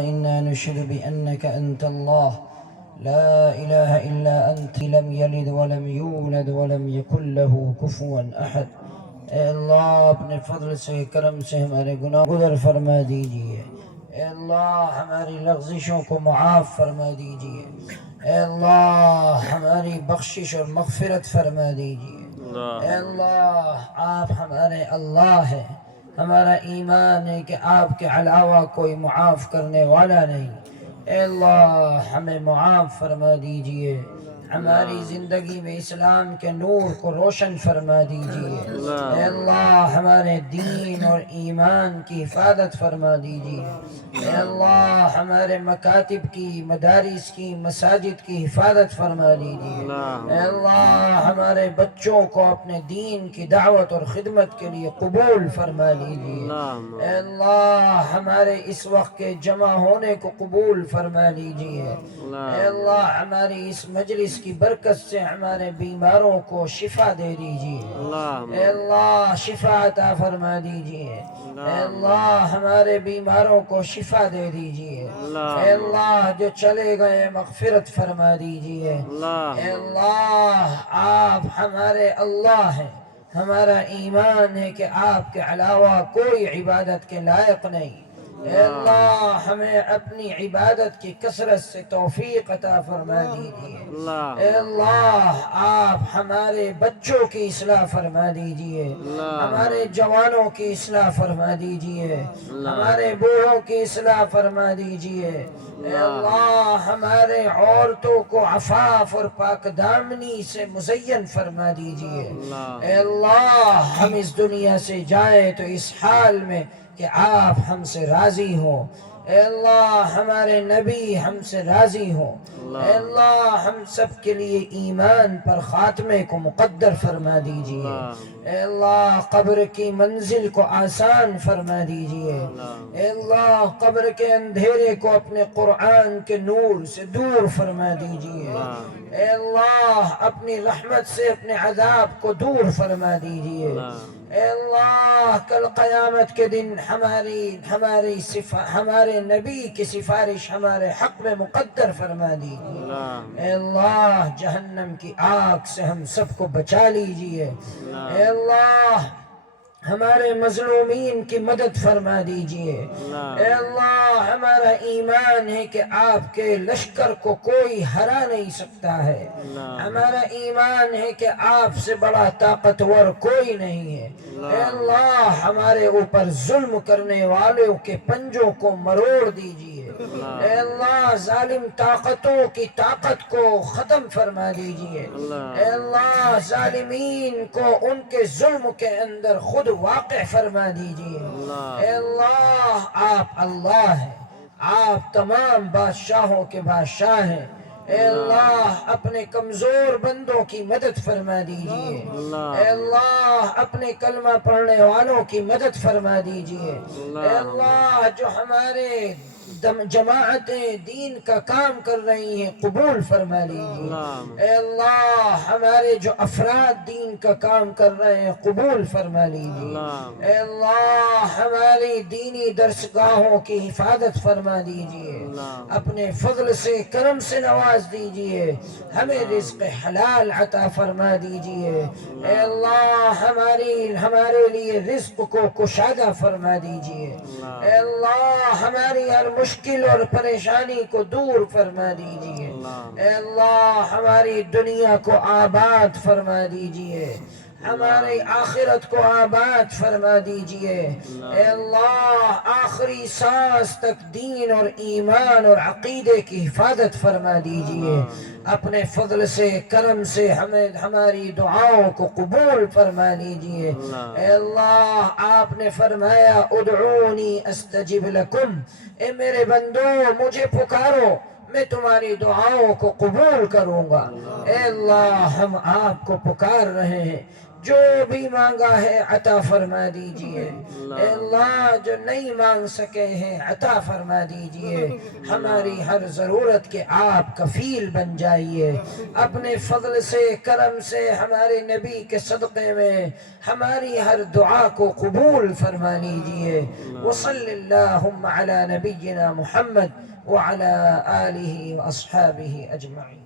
إنا نشهد بأنك أنت الله لا إله إلا أنت لم يلد ولم يولد ولم يكن له كفوا أحد۔ اے اللہ اپنے فضل سے کرم سے ہمارے گناہ گزر فرما دیجئے۔ اے اللہ ہماری لغزشوں کو معاف فرما دیجئے۔ اے اللہ ہماری بخشش اور مغفرت فرما دیجئے۔ اے اللہ آپ ہمارے اللہ ہیں، ہمارا ایمان ہے کہ آپ کے علاوہ کوئی معاف کرنے والا نہیں۔ اے اللہ ہمیں معاف فرما دیجئے، ہماری زندگی میں اسلام کے نور کو روشن فرما دیجئے۔ اے اللہ ہمارے دین اور ایمان کی حفاظت فرما دیجئے۔ اے اللہ ہمارے مکاتب کی، مدارس کی، مساجد کی حفاظت فرما دیجئے۔ اے اللہ ہمارے بچوں کو اپنے دین کی دعوت اور خدمت کے لیے قبول فرما لیجئے۔ اے اللہ ہمارے اس وقت کے جمع ہونے کو قبول فرما لیجئے۔ اے اللہ ہماری اس مجلس کی برکت سے ہمارے بیماروں کو شفا دے دیجئے۔ اے اللہ شفا عطا فرما دیجئے۔ اے اللہ ہمارے بیماروں کو شفا دے دیجئے۔ اے اللہ جو چلے گئے مغفرت فرما دیجئے۔ اے اللہ آپ ہمارے اللہ ہیں، ہمارا ایمان ہے کہ آپ کے علاوہ کوئی عبادت کے لائق نہیں۔ اے اللہ ہمیں اپنی عبادت کی کثرت سے توفیق عطا فرما دیجئے۔ اے اللہ آپ ہمارے بچوں کی اصلاح فرما دیجئے، ہمارے جوانوں کی اصلاح فرما دیجئے، ہمارے بوڑھوں کی اصلاح فرما دیجئے۔ اے اللہ ہمارے عورتوں کو عفاف اور پاک دامنی سے مزین فرما دیجئے۔ اے اللہ ہم اس دنیا سے جائیں تو اس حال میں کہ آپ ہم سے راضی ہوں۔ اے اللہ ہمارے نبی ہم سے راضی ہوں۔ اے اللہ ہم سب کے لیے ایمان پر خاتمے کو مقدر فرما دیجئے۔ اے اللہ قبر کی منزل کو آسان فرما دیجئے۔ اے اللہ قبر کے اندھیرے کو اپنے قرآن کے نور سے دور فرما دیجئے۔ اے اللہ اپنی رحمت سے اپنے عذاب کو دور فرما دیجئے۔ اے اللہ کل قیامت کے دن ہمارے نبی کی سفارش ہمارے حق میں مقدر فرما دیجئے۔ اے اللہ جہنم کی آگ سے ہم سب کو بچا لیجئے۔ اے اللہ ہمارے مظلومین کی مدد فرما دیجئے۔ اے اللہ ہمارا ایمان ہے کہ آپ کے لشکر کو کوئی ہرا نہیں سکتا ہے۔ ہمارا ایمان ہے کہ آپ سے بڑا طاقتور کوئی نہیں ہے۔ اے اللہ ہمارے اوپر ظلم کرنے والوں کے پنجوں کو مروڑ دیجئے۔ اے اللہ ظالم طاقتوں کی طاقت کو ختم فرما دیجئے۔ اے اللہ ظالمین کو ان کے ظلم کے اندر خود واقع فرما دیجئے۔ اے اللہ آپ اللہ ہیں، آپ تمام بادشاہوں کے بادشاہ ہیں۔ اے اللہ اپنے کمزور بندوں کی مدد فرما دیجئے۔ اے اللہ اپنے کلمہ پڑھنے والوں کی مدد فرما دیجئے۔ اے اللہ جو ہمارے جماعتیں دین کا کام کر رہی ہیں قبول فرما لیجئے۔ اے اللہ ہمارے جو افراد دین کا کام کر رہے ہیں قبول فرما لیجئے۔ اے اللہ ہماری دینی درسگاہوں کی حفاظت فرما دیجئے، اپنے فضل سے کرم سے نواز دیجئے، ہمیں رزق حلال عطا فرما دیجئے۔ اے اللہ ہمارے لیے رزق کو کشادہ فرما دیجئے۔ اے اللہ ہماری ہر مشکل اور پریشانی کو دور فرما دیجئے۔ اے اللہ ہماری دنیا کو آباد فرما دیجئے، ہماری آخرت کو آباد فرما دیجئے۔ اے اللہ آخری سانس تک دین اور ایمان اور عقیدے کی حفاظت فرما دیجئے۔ اپنے فضل سے کرم سے ہماری دعاؤں کو قبول فرما لیجئے۔ اے اللہ آپ نے فرمایا ادعونی استجب لکم، اے میرے بندو مجھے پکارو میں تمہاری دعاؤں کو قبول کروں گا۔ اے اللہ ہم آپ کو پکار رہے ہیں، جو بھی مانگا ہے عطا فرما دیجئے، اے اللہ جو نہیں مانگ سکے ہیں عطا فرما دیجئے، ہماری ہر ضرورت کے آپ کفیل بن جائیے، اپنے فضل سے کرم سے ہمارے نبی کے صدقے میں ہماری ہر دعا کو قبول فرما لیجئے۔ وصلی اللہم علی نبینا محمد وعلی آلہ واصحابہ اجمعین۔